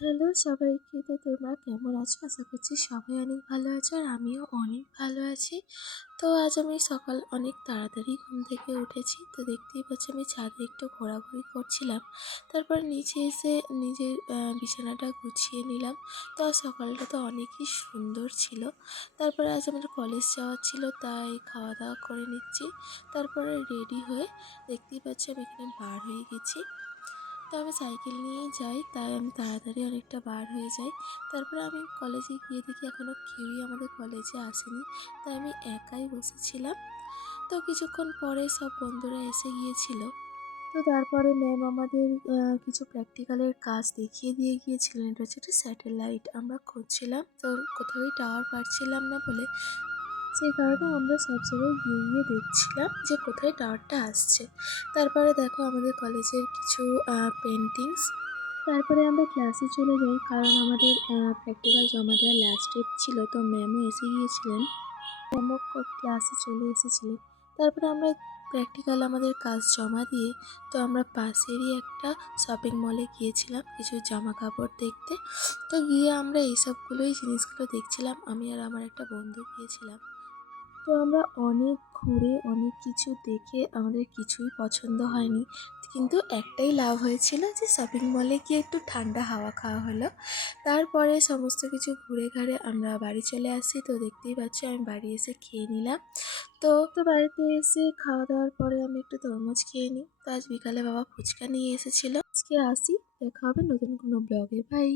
Hello সবাইকে, তো তোমরা কেমন আছো? আশা করছি সবাই অনেক ভালো আছো আর আমিও অনেক ভালো আছি। তো আজ আমি সকাল অনেক তাড়াতাড়ি ঘুম থেকে উঠেছি। তো দেখতেই পাচ্ছি আমি ছাদে একটু ঘোরাঘুরি করছিলাম। তারপর নিচে এসে নিজের বিছানাটা গুছিয়ে নিলাম। তো আজ সকালটা তো অনেকই সুন্দর ছিল। তারপরে আজ আমার কলেজ যাওয়ার ছিল, তাই খাওয়া দাওয়া করে নিচ্ছি। তারপরে রেডি হয়ে দেখতেই পাচ্ছি আমি এখানে বার হয়ে গেছি। তো আমি সাইকেল নিয়েই যাই, তাই আমি তাড়াতাড়ি অনেকটা বার হয়ে যাই। তারপরে আমি কলেজে গিয়ে দেখি এখনও কেউই আমাদের কলেজে আসেনি, তাই আমি একাই বসেছিলাম। তো কিছুক্ষণ পরে সব বন্ধুরা এসে গিয়েছিল। তো তারপরে ম্যাম আমাদের কিছু প্র্যাকটিক্যালের কাজ দেখিয়ে দিয়ে গিয়েছিলেন। এটা হচ্ছে একটা স্যাটেলাইট, আমরা খুঁজছিলাম, তো কোথাওই টাওয়ার পাচ্ছিলাম না বলে সেই কারণে আমরা সব জায়গায় গিয়ে গিয়ে দেখছিলাম যে কোথায় টাওয়ারটা আসছে। তারপরে দেখো আমাদের কলেজের কিছু পেন্টিংস। তারপরে আমরা ক্লাসে চলে যাই, কারণ আমাদের প্র্যাকটিক্যাল জমা দেওয়ার লাস্ট ডেট ছিল। তো ম্যামও এসে গিয়েছিলেন, ম্যামও ক্লাসে চলে এসেছিলেন। তারপরে আমরা প্র্যাকটিক্যাল আমাদের কাজ জমা দিয়ে তো আমরা পাশেরই একটা শপিং মলে গিয়েছিলাম কিছু জামা কাপড় দেখতে। তো গিয়ে আমরা এইসবগুলোই জিনিসগুলো দেখছিলাম, আমি আর আমার একটা বন্ধু গিয়েছিলাম। তো আমরা অনেক ঘুরে অনেক কিছু দেখে আমাদের কিছুই পছন্দ হয়নি, কিন্তু একটাই লাভ হয়েছিল যে শপিং মলে গিয়ে একটু ঠান্ডা হাওয়া খাওয়া হলো। তারপরে সমস্ত কিছু ঘুরে ঘাড়ে আমরা বাড়ি চলে আসি। তো দেখতেই পাচ্ছি আমি বাড়ি এসে খেয়ে নিলাম। তো বাড়িতে এসে খাওয়া দাওয়ার পরে আমি একটু তরমুজ খেয়ে নিই। তো আজ বিকালে বাবা ফুচকা নিয়ে এসেছিল। আজকে আসি, দেখা হবে নতুন কোনো ব্লগে। বাই।